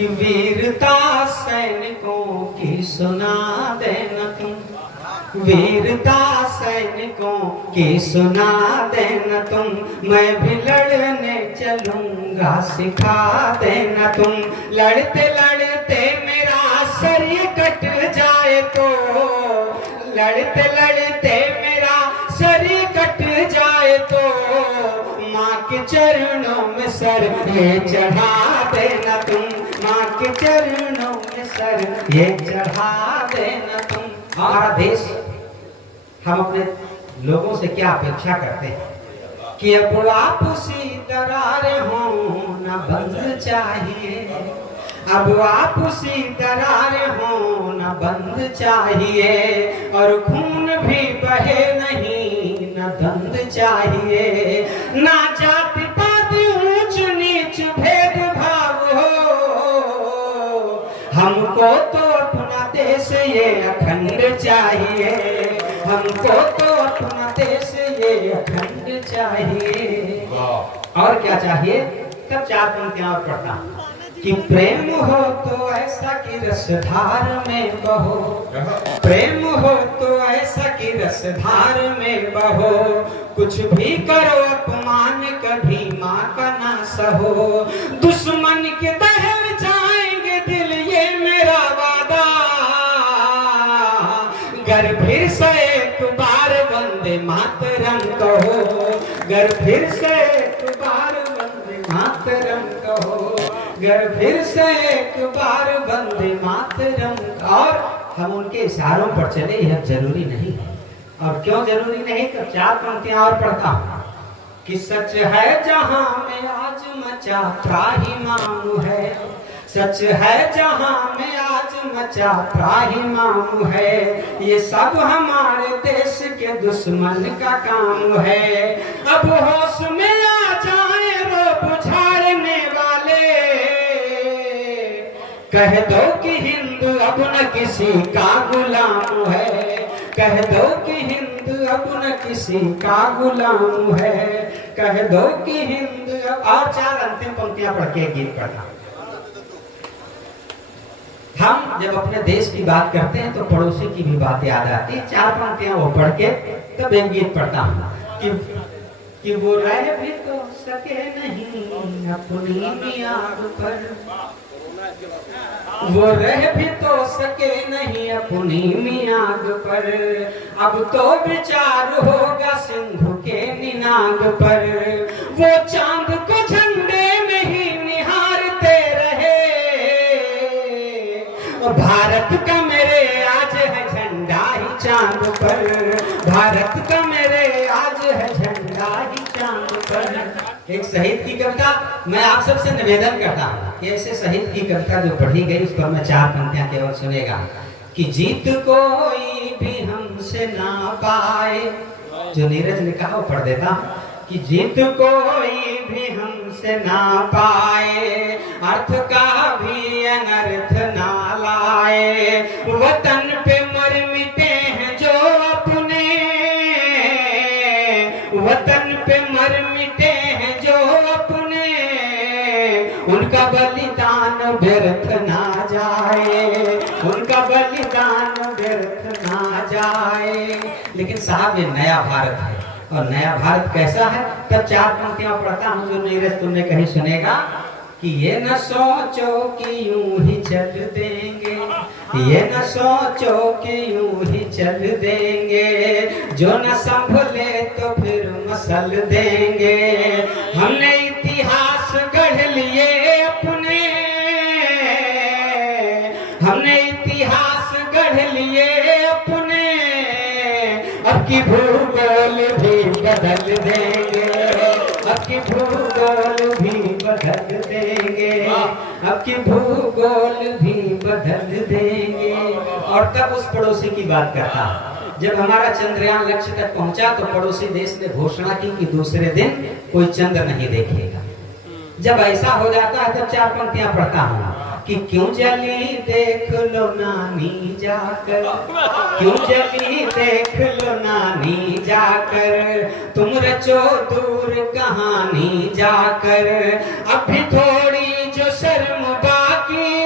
कि वीरता सैनिकों की सुना देना तुम, वीरता सैनिकों की सुना देना तुम, मैं भी लड़ने चलूंगा सिखा देना तुम। लड़ते लड़ते मेरा सर ये कट जाए तो, लड़ते लड़ते मेरा सर ये कट जाए तो, माँ के चरणों में सर ये चढ़ा देना तुम, माँ के चरणों में सर ये चढ़ा देना तुम। हमारा देश, हम अपने लोगों से क्या अपेक्षा करते हैं कि अब आपसी दरारें हों न बंद चाहिए, अब आपसी दरारें हों न बंद चाहिए, और खून भी बहे नहीं न दंड चाहिए, ना जाति पात ऊंच नीच भेदभाव हो, हमको तो अपना देश ये अखंड चाहिए, हमको तो अपना देश ये अखंड चाहिए। और क्या चाहिए? तब 4 पंक्तियां और पढ़ता हूं कि प्रेम हो तो ऐसा कि रसधार में बहो, प्रेम हो तो ऐसा कि रसधार में बहो, कुछ भी करो अपमान कभी माँ का ना सहो, दुश्मन के दहल जाएंगे दिल ये मेरा वादा, गर फिर से एक बार वंदे मातरम कहो, गर फिर से एक बार वंदे मातरम कहो, गर फिर से एक बार वंदे मातरम। और हम उनके इशारों पर चले, यह जरूरी नहीं है। और क्यों जरूरी नहीं? तो 4 पंक्तियां और पढ़ता हूं कि सच है जहां में आज मचा त्राहिमाम है, सच है जहां में आज मचा त्राहिमाम है, ये सब हमारे देश के दुश्मन का काम है। अब होश में आ जाए रो बुझाड़ने वाले, कह दो कि हिंदू अब न किसी का गुलाम है, कह दो कि हिंदू अब न किसी का गुलाम है, कह दो कि हिंदू अब। और 4 अंतिम पंक्तियां पढ़ के गीत पढ़ा। हम जब अपने देश की बात करते हैं तो पड़ोसी की भी बात याद आती है। 4 पंक्तियां वो पढ़ के तब एक गीत पढ़ता हूँ कि वो रह भी तो सके नहीं अपनी मियाद पर, वो रह भी तो सके नहीं अपनी मियाद पर, अब तो विचार होगा सिंधु के निनाद पर, वो चांद को झंडे में ही निहारते रहे, भारत का मेरे आज है झंडा ही चांद पर, भारत का मेरे आज है झंडा ही चांद पर। एक शहीद की कविता मैं आप सबसे निवेदन करता हूँ कि ऐसे शहीद की कविता जो पढ़ी गई उस पर मैं 4 पंक्तियां केवल सुनेगा कि जीत कोई भी हमसे ना पाए, जो नीरज ने कहा वो पढ़ देता कि जीत कोई भी हमसे ना पाए, अर्थ का भी अनर्थ ना लाए, वतन पे मर मिटे हैं जो अपने, वतन पे मर मिटे हैं जो अपने, उनका बलिदान व्यर्थ ना जाए, उनका बलिदान व्यर्थ ना जाए। लेकिन साहब ये नया भारत है, और नया भारत कैसा है? तब 4 पंक्तियां पढ़ता हूं जो नीरज तुमने कहीं सुनेगा कि ये न सोचो कि यूं ही चल देंगे, ये न सोचो कि यूं ही चल देंगे, जो न संभले तो फिर मसल देंगे, हमने इतिहास गढ़ लिए अपने, हमने इतिहास गढ़ लिए अपने, अब की भूगोल भी बदल देंगे, अब की भूगोल भी बदल देंगे, अब की भूगोल भी बदल देंगे। और तब उस पड़ोसी की बात करता, जब हमारा चंद्रयान लक्ष्य तक पहुंचा तो पड़ोसी देश ने घोषणा की कि दूसरे दिन कोई चंद्र नहीं देखेगा। जब ऐसा हो जाता है तब 4 पंक्तियां पढ़ता हूँ कि क्यों जली देख लो नानी जाकर, क्यों जली देख लो नानी जाकर, तुम रचो दूर कहानी जाकर, अभी थोड़ी जो शर्म बाकी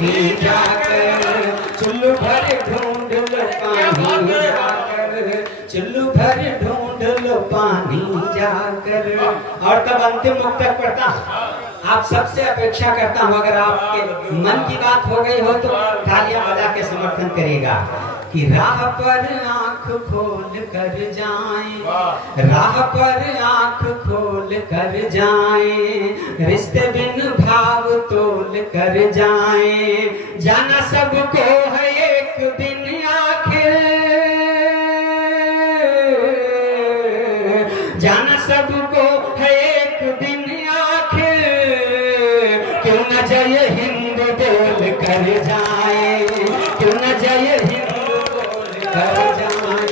पानी जाकर, चुल्लू भर ढूंढ लो पानी जाकर, चुल्लू भर ढूंढ लो पानी जाकर। और तब अंतिम मुक्तक पढ़ता हूं। आप सबसे अपेक्षा करता हूं अगर आपके मन की बात हो गई हो तो तालियां बजा के समर्थन करिएगा कि राह पर आंख खोल कर जाएं, राह पर आंख खोल कर जाएं, रिश्ते बिन भाव तोल कर जाएं, जाना सबको है एक दिन आखिर, जाना सबको है एक दिन आखिर, क्यों न जय हिंद बोल कर जाए, क्यों न जय हिंद कर जाए,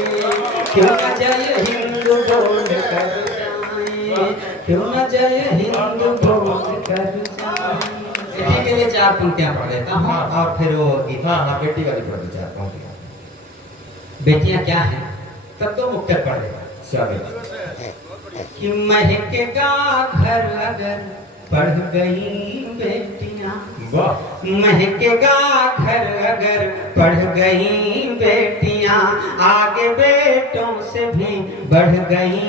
क्यों न जय हिंद बोल कर जाए, क्यों न जय हिंद बोल कर जाए। इसी के लिए 4 पंक्तियां पढ़ देता हूँ और फिर वो गीत बेटी वाली पढ़ दी 4 पंक्तियां। बेटियां क्या हैं तब तो मुक्तक पढ़ देगा कि महकेगा घर अगर पढ़ गई बेटियां, महकेगा घर अगर पढ़ गई बेटियां, आगे बेटों से भी बढ़ गई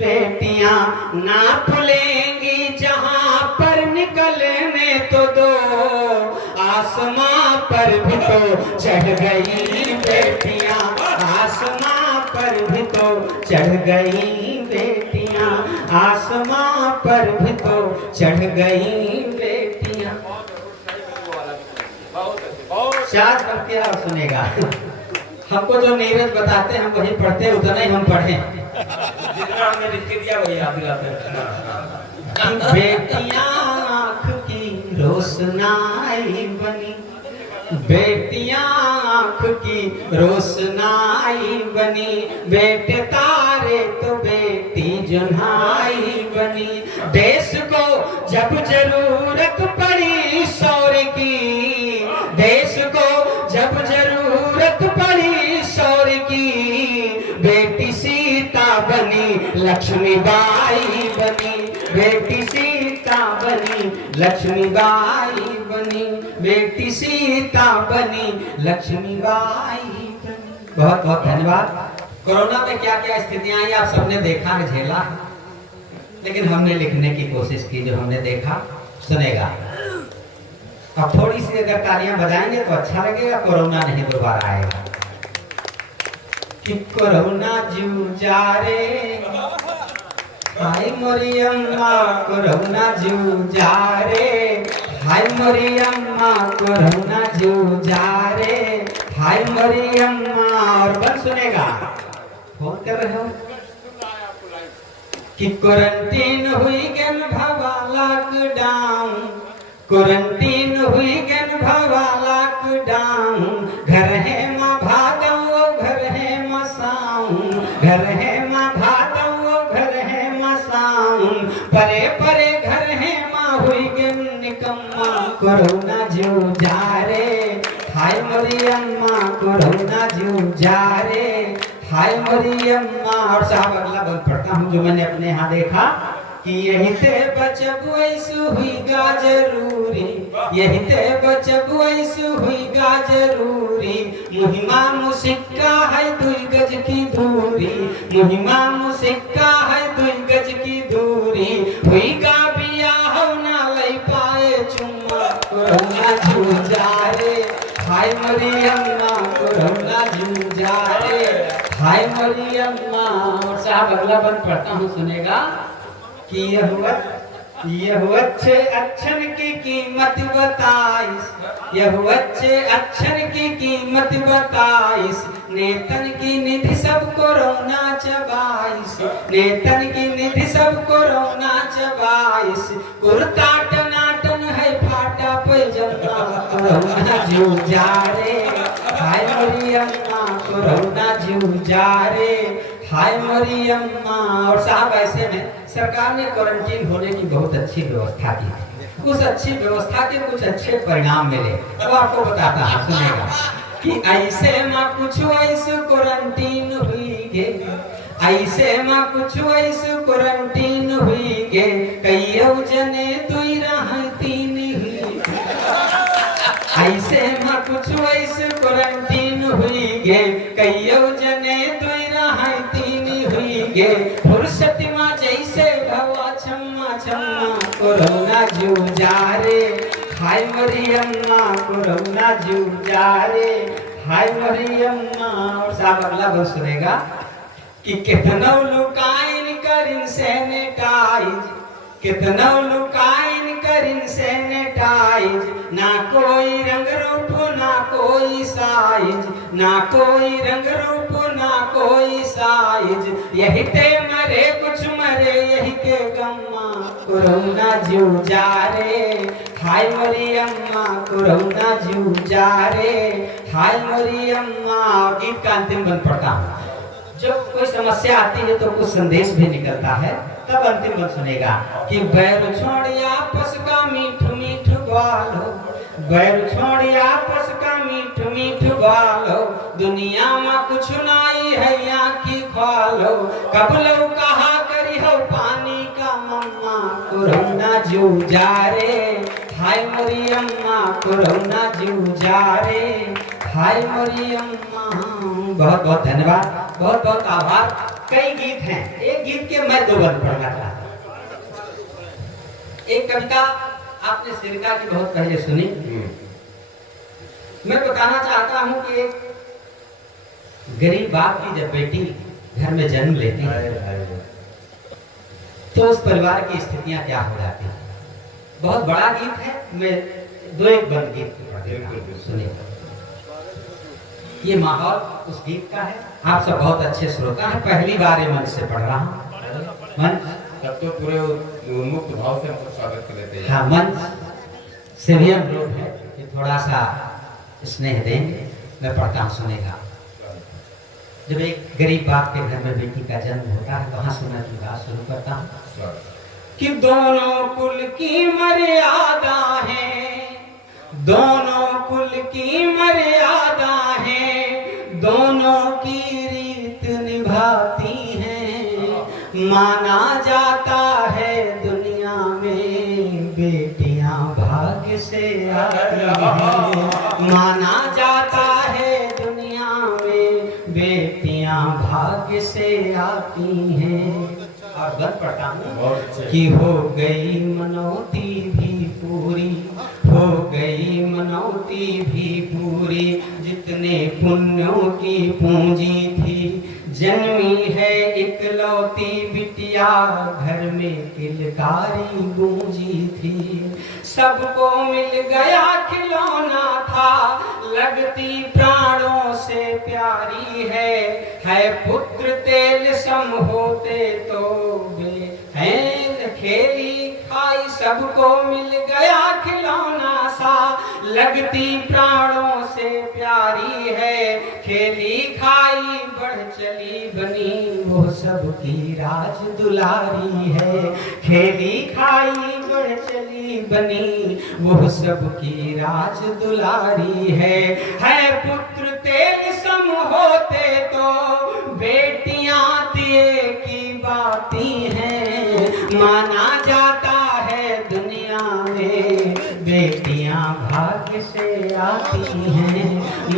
बेटियां, ना भूलेंगी जहां पर निकलने तो दो, आसमां पर भी तो चढ़ गई बेटियां, आसमां पर भी तो चढ़ गई बेटियां, आसमां पर भी तो चढ़ गई बेटियां। शायद पंक्तियां और सुनेगा। हमको जो नीरज बताते हैं हम वही पढ़ते हैं, उतना ही हम पढ़े, जितना हमने लिख के दिया वही याद दिलाते हैं। बेटियां आँख की रोशनाई बनी, बेटियां आँख की रोशनाई बनी, बेटे तारे तो बेटी जुन्हाई बनी, देश को जब जरूरत पड़ी शौर्य की, देश को जब जरूरत पड़ी शौर्य की, बेटी सीता बनी लक्ष्मीबाई बनी, बेटी सीता बनी लक्ष्मीबाई बनी, बेटी सीता बनी लक्ष्मीबाई बनी। बहुत बहुत धन्यवाद। कोरोना में क्या क्या स्थितियां आई आप सबने देखा है, झेला, लेकिन हमने लिखने की कोशिश की, जो हमने देखा सुनेगा। अब थोड़ी सी अगर तालियां बजाएंगे तो अच्छा लगेगा, कोरोना नहीं दोबारा आएगा। कि कोरोना जू जा रे, हाय मोरी अम्मा कोरोना जू जा रे, हाय मोरी अम्मा कोरोना जू जा रे, हाय मोरी अम्मा। और बन सुनेगा, फोन कर रहे हो कि क्वारंटीन हुई गन भवा लॉकडाउन, क्वारंटीन हुई गन भवा लॉकडाउन, घर है माँ भादो घर है मसाऊं, घर है माँ भादो घर है मसाऊं, परे परे घर है माँ हुई गन निकम्मा कोरोना जो जा रे, हाय मोरी अम्मा कोरोना जो जा रे, हाय मोरी अम्मा। और साहब अगला बंद पढ़ता हूँ जो मैंने अपने यहाँ देखा कि यही ते बचब ऐसु हुईगा जरूरी, यही ते बचब ऐसु हुईगा जरूरी, मुहिमा मुसिक्का है 2 गज की दूरी, मुहिमा मुसिक्का है 2 गज की दूरी, हुईगा बिया हो ना लई पाए चुम्मा कोरोना जू जा रे, हाय मोरी अम्मा कोरोना जू जा रे, हाय मोरी अम्मा। और साहब अगला बंद पढ़ता हूँ सुनेगा कि यह अच्छे अक्षर की कीमत बताइस, यह अच्छे अक्षर की कीमत बताइस, नेतन की निधि सब कोरोना चबाइस, नेतन की निधि सब कोरोना चबाइस, कुर्ता टनाटन है फाटा पैजामा कोरोना जू जा रे, हाय मोरी अम्मा कोरोना जू जा रे, हाय मोरी अम्मा। और साहब ऐसे में सरकार ने क्वारंटीन होने की बहुत अच्छी व्यवस्था की, उस अच्छी व्यवस्था के कुछ अच्छे परिणाम मिले, तो आपको बताता हूँ सुनेगा कि ऐसे माँ कुछ ऐसे क्वारंटीन हुई गे, ऐसे माँ कुछ ऐसे क्वारंटीन हुई गे, कई जने 2 रह 3 हुई, ऐसे गे फुर्सत माँ जैसे भवा छम्मा छम्मा कोरोना जूझा रे हाय मरी अम्मा कोरोना जूझा रे हाय मरी अम्मा। और साहब अगला वर्ष सुनेगा कि कितना लुकाइन करिन सैनिटाइज कितना लुकाइन करिन सैनिटाइज ना कोई रंग रूप ना कोई साइज ना कोई रंग रूप ना कोई साइज यही ते मरे कुछ मरे यही के गम्मा कोरोना जूझा रे हाय मरी अम्मा कोरोना जूझा रे हाय मरी अम्मा। गीत का अंतिम बंद पड़ता हूँ। जब कोई समस्या आती है तो कुछ संदेश भी निकलता है तब अंतिम बंद सुनेगा कि बैर छोड़ आपस का मीठ मीठ गालो बैर छोड़ आपस का मीठ मीठ गालो दुनिया में कुछ नाई है यहाँ की खालो कब लो कहा करी हो पानी का मम्मा कोरोना जूझा रे हाय मरी अम्मा कोरोना जूझा रे हाय मरी अम्मा। बहुत बहुत धन्यवाद बहुत बहुत आभार। कई गीत हैं एक गीत के मैं 2 बंद पढ़ना चाहता हूं। एक कविता आपने सिरका की बहुत पहले सुनी। मैं बताना चाहता हूं कि एक गरीब बाप की जब बेटी घर में जन्म लेती है तो उस परिवार की स्थितियां क्या हो जाती है। बहुत बड़ा गीत है मैं 2-1 बंद गीत सुनिए। ये माहौल उस गीत का है। आप सब बहुत अच्छे श्रोता हैं। पहली बार ये मंच से पढ़ रहा हूँ। मंच तब तो पूरे उन्मुक्त भाव से हम स्वागत कर लेते हैं। हाँ मंच से भी हम लोग हैं ये थोड़ा सा स्नेह देंगे। मैं पढ़ता हूँ सुनेगा। जब एक गरीब बाप के घर में बेटी का जन्म होता है वहां से मैं अपनी बात शुरू करता हूँ कि दोनों कुल की मर्यादा है दोनों कुल की मर्यादा है दोनों की रीत निभाती हैं माना जाता है दुनिया में बेटियां भाग्य से आती हैं माना जाता है दुनिया में बेटियां भाग्य से आती हैं। और बंद पढ़ता हूँ कि हो गई मनौती भी पूरी हो गई मनौती भी पूरी जितने पुण्यों की पूंजी थी जन्मी है इकलौती बिटिया घर में किलकारी गूंजी थी सबको मिल गया खिलौना था लगती प्राणों से प्यारी है पुत्र तेल सम होते तो वे हैं खेली खाई सबको मिल गया खिलौना सा लगती प्राणों से प्यारी है खेली खाई बढ़ चली बनी वो सबकी राज दुलारी है खेली खाई बढ़ चली बनी वो सबकी राज दुलारी है पुत्र तेल सम होते तो बेटियां दिए की बाती हैं माना जाता है दुनिया में बेटियां भाग्य से आती हैं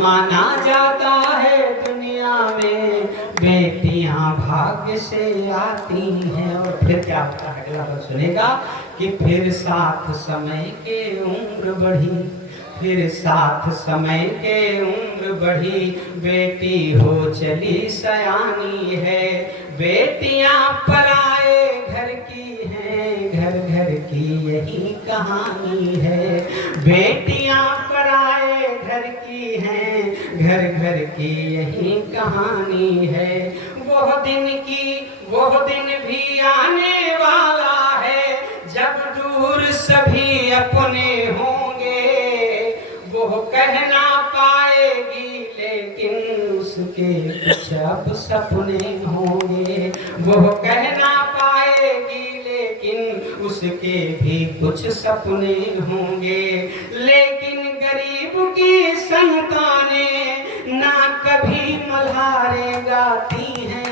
माना जाता है दुनिया में बेटियां भाग्य से आती हैं। और फिर क्या होता है अगला बात सुनेगा कि फिर साथ समय के उम्र बढ़ी फिर साथ समय के उम्र बढ़ी बेटी हो चली सयानी है बेटियां पराए घर की हैं घर घर की यही कहानी है बेटियां पराए घर की हैं घर घर की यही कहानी है वो दिन भी आने वाला है जब दूर सभी अपने होंगे वो कह ना पाएगी लेकिन उसके कुछ अब सपने होंगे वो कह ना पाएगी लेकिन उसके भी कुछ सपने होंगे लेकिन गरीब की संतानें ना कभी मल्हारे गाती हैं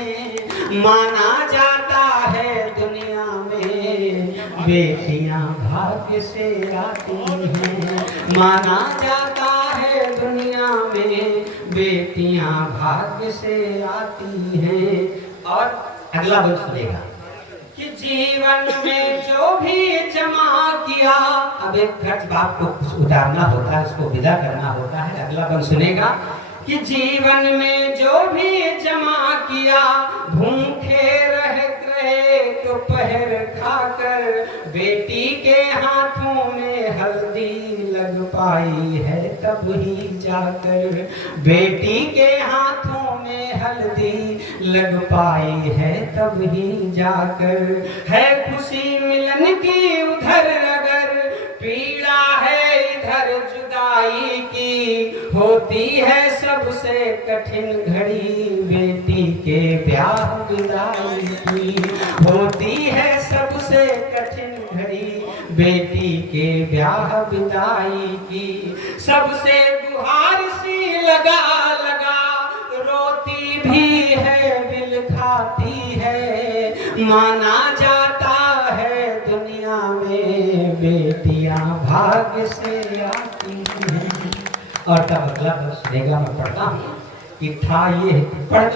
माना जाता है दुनिया में बेटियां भाग्य से आती हैं माना जाता है दुनिया में बेटियां भाग्य से आती हैं। और अगला बंद सुनेगा कि जीवन में जो भी जमा किया, अब एक खर्च बाप को उतारना होता है, उसको विदा करना होता है। अगला बंद सुनेगा कि जीवन में जो भी जमा किया, भूखे रह गए दोपहर खाकर, बेटी के हाथों में हल्दी लग पाई है तब ही जाकर, बेटी के हाथों में हल्दी लग पाई है तब ही जाकर, है खुशी मिलन की उधर अगर पीड़ा है इधर जुदाई की, होती है सबसे कठिन घड़ी बेटी के ब्याह विदाई की, होती है सबसे कठिन घड़ी बेटी के ब्याह विदाई की, सबसे गुहार सी लगा लगा रोती भी है दिल खाती है, माना जाता है दुनिया में बेटियां भाग्य से आती हैं। और तब अगला सुनेगा, मैं पढ़ता हूँ कि था ये पढ़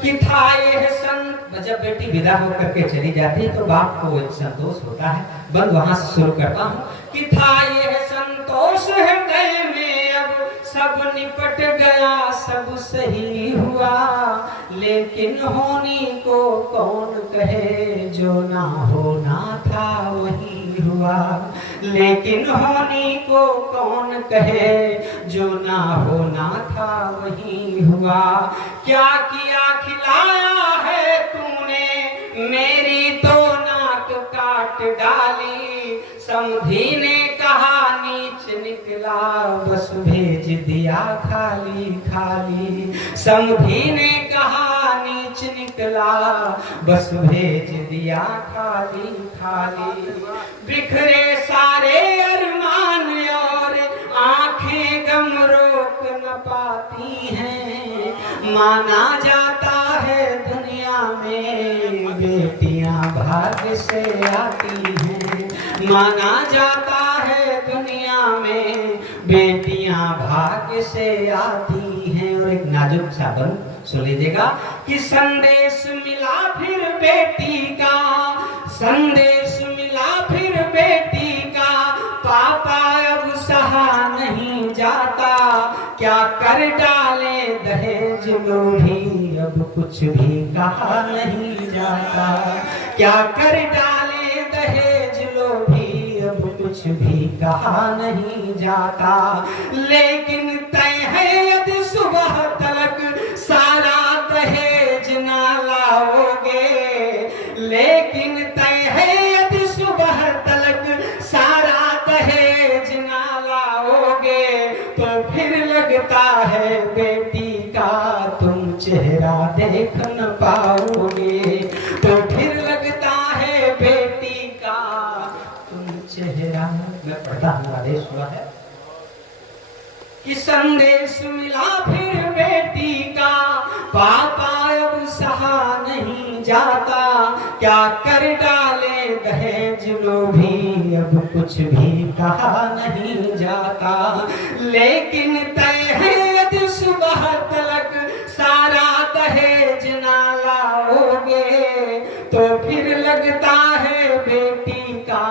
कि था ये संत, जब बेटी विदा होकर के चली जाती है तो बाप को एक संतोष होता है। बंद वहां से शुरू करता हूँ कि था ये संतोष हृदय में, अब सब निपट गया सब सही हुआ, लेकिन होनी को कौन कहे जो ना होना था वही हुआ, लेकिन होनी को कौन कहे जो ना होना था वही हुआ, क्या किया खिलाया है तूने मेरी तो नाक काट डाली, समधी ने कहा नीच निकला बस भेज दिया खाली खाली, समधी ने कहा नीच निकला बस भेज दिया खाली खाली, बिखरे सारे अरमान और आंखें गम रोक न पाती हैं, माना जाता है दुनिया में बेटियां भाग्य से आती हैं, माना जाता है दुनिया में बेटियां भाग्य से आती हैं। और एक नाजुक सा बंद सुन लीजिएगा कि संदेश मिला फिर बेटी का, संदेश मिला फिर बेटी का, पापा अब सहा नहीं जाता, क्या कर डाले दहेज लोभी अब कुछ भी कहा नहीं जाता, क्या कर डाले दहेज लोभी अब कुछ भी कहा नहीं जाता, लेकिन तय है यदि सुबह तलक सारा दहेज ना लाओगे, लेकिन तय है यदि सुबह तलक सारा दहेज ना लाओगे, तो फिर लगता है बेटी का तुम चेहरा देख न पाओगे, तो फिर लगता है बेटी का तुम चेहरा। मैं पढ़ता हूँ, आदेश हुआ है कि संदेश मिला फिर बेटी का, पापा अब सहा नहीं जाता, क्या कर डाले दहेज लोभी अब कुछ भी कहा नहीं जाता, लेकिन तय है यदि सुबह तलक सारा दहेज ना लाओगे, तो फिर लगता है बेटी का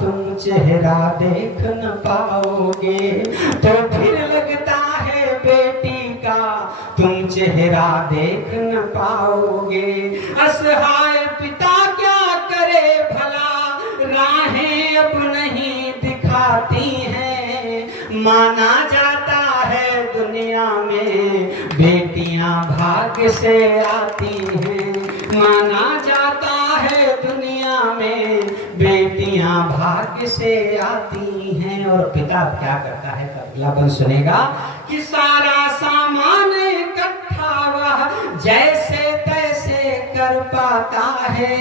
तुम चेहरा देख न पाओगे, तो फिर लगता है बेटी का तुम चेहरा देख न पाओगे, असहाय पिता क्या करे भला राहें अब नहीं दिखाती हैं, माना जाता है दुनिया में बेटियां भाग्य से आती हैं, माना जाता है दुनिया में बेटियां भाग्य से आती हैं। और पिता क्या करता है, अगला बंद सुनेगा कि सारा सामान इकट्ठा वह जैसे तैसे कर पाता है,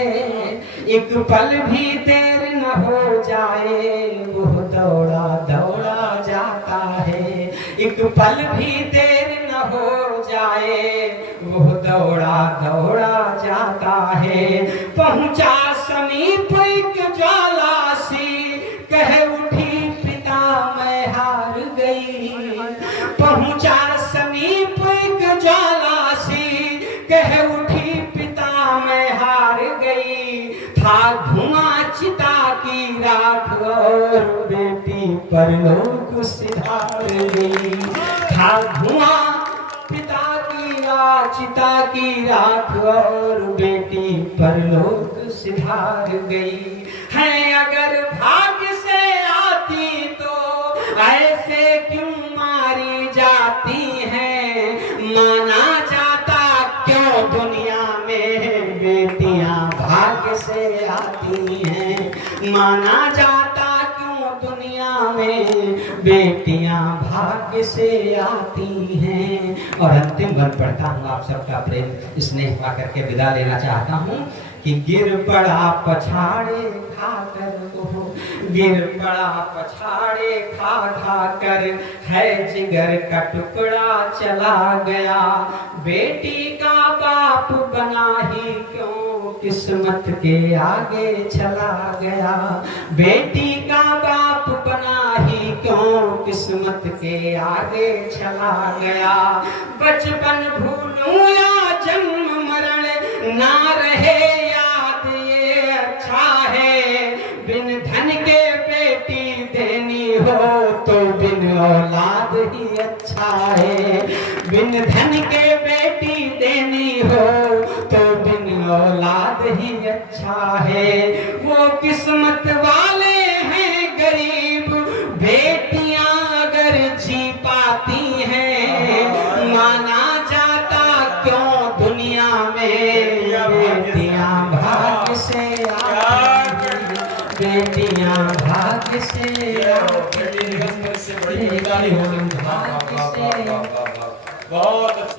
एक पल भी देर न हो जाए वो दौड़ा दौड़ा जाता है, एक पल भी देर न हो जाए वो दौड़ा दौड़ा जाता है, पहुंचा समीप एक ज्वाला सी कह उठी पिता मैं हार गई, पहुंचा समीप एक ज्वाला सी कह उठी राख और बेटी परलोक सिधार गई। था धुआं पिता की चिता की राख और बेटी परलोक सिधार गई। है अगर भाग्य से आती तो ऐसे क्यों मारी जाती है। माना जाता क्यों दुनिया में बेटियां भाग्य से आती हैं। माना जाता क्यों दुनिया में बेटियां भाग्य से आती हैं। और अंतिम वर्ग पढ़ता हूँ, आप सबका प्रेम स्नेह पा करके विदा लेना चाहता हूँ कि गिर पड़ा पछाड़े खाकर को, गिर पड़ा पछाड़े खा खा कर, है जिगर का टुकड़ा चला गया। बेटी का बाप बना ही क्यों किस्मत के आगे चला गया। बेटी का बाप बना ही क्यों किस्मत के आगे चला गया। बचपन भूलूं या जन्म मरण ना रहे याद ये अच्छा है। बिन धन के बेटी देनी हो तो बिन औलाद ही अच्छा है। बिन धन के बेटी देनी हो तो बिन औलाद ही अच्छा है। वो किस्मत वाले हैं गरीब बेटियां अगर जी पाती हैं। माना जाता क्यों दुनिया में बेटियां भाग्य से आती हैं। बेटियां भाग्य से आती हैं। बहुत